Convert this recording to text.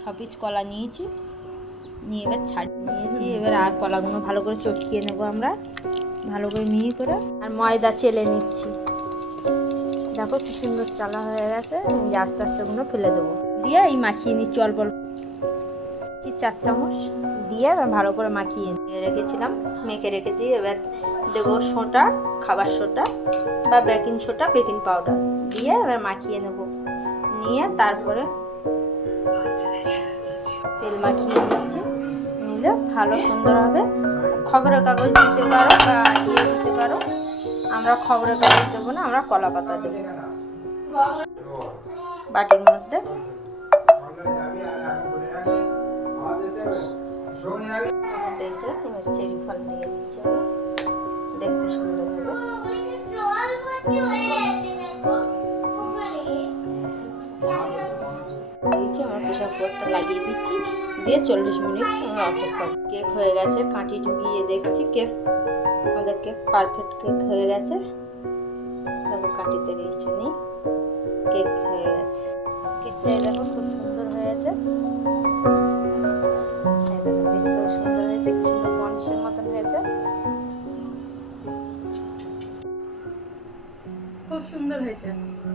6 piece কলা নিয়েছি, নিয়ে এবার ছাড়িয়ে নিয়েছি। এবার আর কলাগুলো ভালো করে চটকিয়ে নেবো আমরা, ভালো করে মিহি করে। আর ময়দা চেলে নিচ্ছি। দেখো কি সুন্দর চালা হয়ে গেছে। আস্তে আস্তে ওগুলো ফেলে দেবো, দিয়ে এই মাখিয়ে নিচ্ছি অল্প অল্প 4 চামচ দিয়ে ভালো করে মাখিয়ে রেখেছিলাম, মেখে রেখেছি। এবার দেবো সোঁটা, খাবার সোঁটা বা বেকিং সোঁটা, বেকিং পাউডার দিয়ে এবার মাখিয়ে নেব। নিয়ে তারপরে তেল মাখিয়ে নিচ্ছি, নিলে ভালো সুন্দর হবে। খবরের কাগজ দিতে পারো বা ইয়ে দিতে পারো, আমরা খবরের কাগজ দেবো না, আমরা কলা পাতা দেবো। বাটির মধ্যে চেরি ফল দিয়ে দিচ্ছি, দেখতে সুন্দর হবে। দিয়েছি আমার প্রেসার কুকারটা লাগিয়ে দিচ্ছি, দিয়ে 40 মিনিট আমরা অপেক্ষা। কেক হয়ে গেছে, কাঁটি ঢুকিয়ে দেখছি কেক, আমাদের কেক পারফেক্ট কেক হয়ে গেছে। দেখো কাঁটিতে কিছু নেই, কেক হয়ে গেছে। কেকটা দেখো খুব সুন্দর হয়েছে, দেখতেও সুন্দর হয়েছে, কি সুন্দর মানুষের মতন হয়েছে, খুব সুন্দর হয়েছে।